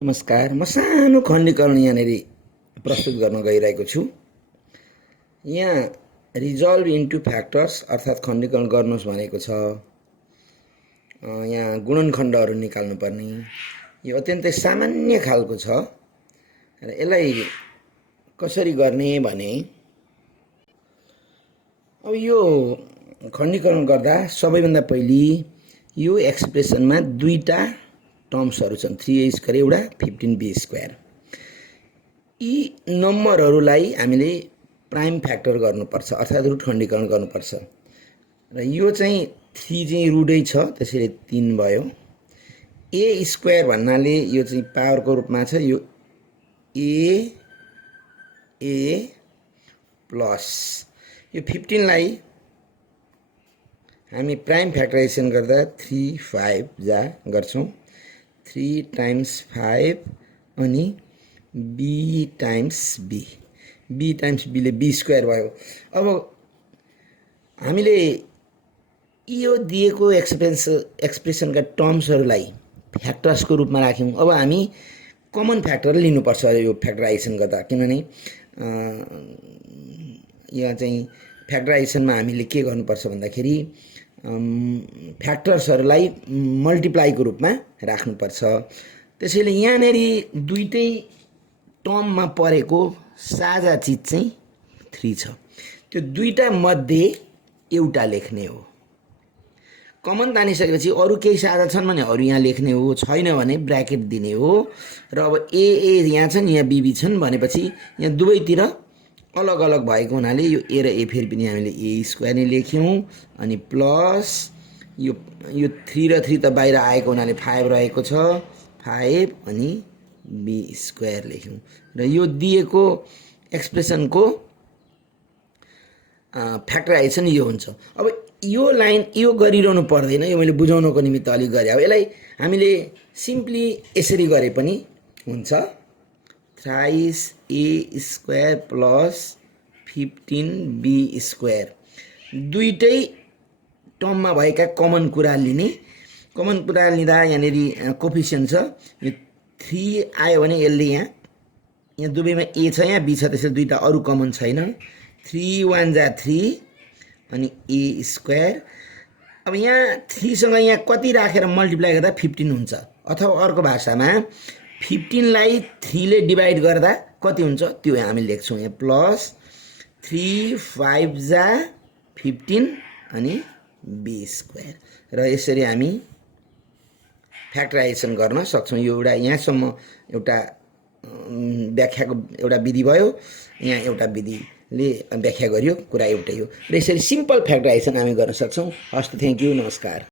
नमस्कार। म सानो खण्डीकरण यहाँनिर प्रस्तुत गर्न गइरहेको छु। यहाँ रिजल्भ इन्टु फैक्टर्स अर्थात् खण्डीकरण गर्नुहोस् भनेको छ। यहाँ गुणनखण्डहरू निकाल्नुपर्ने यो अत्यन्तै सामान्य खालको छ र यसलाई कसरी गर्ने भने अब यो खण्डीकरण गर्दा सबैभन्दा पहिले यो एक्सप्रेसनमा दुईटा टर्म्सहरू छन्, 3a स्क्वायर एउटा 15b स्क्वायर। यी नम्बरहरूलाई हामीले प्राइम फ्याक्टर गर्नुपर्छ अर्थात् रुट खण्डीकरण गर्नुपर्छ र यो चाहिँ 3 चाहिँ रुटै छ, त्यसैले 3 भयो। a स्क्वायर भन्नाले यो चाहिँ पावरको रूपमा छ, यो a प्लस यो 15 लाई हामी प्राइम फ्याक्टराइजेसन गर्दा 3 5 जा गर्छौं। 3 टाइम्स 5 अनि b times b, b times b ले b स्क्वायर भयो। अब हामीले यो दिएको एक्सप्रेसनका टर्म्सहरूलाई फ्याक्टर्सको रूपमा राख्यौं। अब हामी कमन फ्याक्टर लिनुपर्छ यो फ्याक्टराइजेसन गर्दा, किनभने यहाँ चाहिँ फ्याक्टराइजेसनमा हामीले के गर्नुपर्छ भन्दाखेरि फ्याक्टर्सहरूलाई मल्टिप्लाईको रूपमा राख्नुपर्छ। त्यसैले यहाँनेरि दुईटै टर्ममा परेको साझा चीज चाहिँ 3 छ। त्यो दुईटा मध्ये एउटा लेख्ने हो। कमन तानिसकेपछि अरु केही साझा छन् भने अरु यहाँ लेख्ने हो, छैन भने ब्र्याकेट दिने हो। र अब ए यहाँ छन्, यहाँ बीबी छन् भनेपछि यहाँ दुवैतिर अलग अलग भएको हुनाले यो ए र ए फेरि पनि हामीले ए स्क्वायर नै लेख्यौं अनि प्लस यो 3 र 3 त बाहिर आएको हुनाले 5 रहेको छ, 5 अनि बी स्क्वायर लेख्यौं र यो दिएको एक्सप्रेसनको फ्याक्टराइजेसन यो हुन्छ। अब यो लाइन यो गरिरहनु पर्दैन, यो मैले बुझाउनको निमित्त अलि गरे। अब यसलाई हामीले सिम्पली यसरी गरे पनि हुन्छ, थ्राइस ए स्क्वायर प्लस 15b स्क्वायर। दुईटै टर्ममा भएका कमन कुरा लिने। कमन कुरा लिँदा यहाँनेरि कोफिसिएन्ट छ, यो 3 आयो भने यसले यहाँ दुवैमा a छ, यहाँ b छ, त्यसैले दुईटा अरु कमन छैन। 3 1 जा 3 अनि a स्क्वायर। अब यहाँ 3 सँग यहाँ कति राखेर मल्टिप्लाई गर्दा 15 हुन्छ, अथवा अर्को भाषामा 15 लाई 3 ले डिवाइड गर्दा कति हुन्छ त्यो हामी लेख्छौं यहाँ प्लस 3 5 जा 15 अनि b स्क्वायर। र यसरी हामी फ्याक्टराइजेसन गर्न सक्छौं। यो एउटा यहाँसम्म एउटा व्याख्याको एउटा विधि भयो, यहाँ एउटा विधिले व्याख्या गरियो, कुरा एउटै हो। र यसरी सिम्पल फ्याक्टराइजेसन हामी गर्न सक्छौं। हस्त, थ्यांक यू, नमस्कार।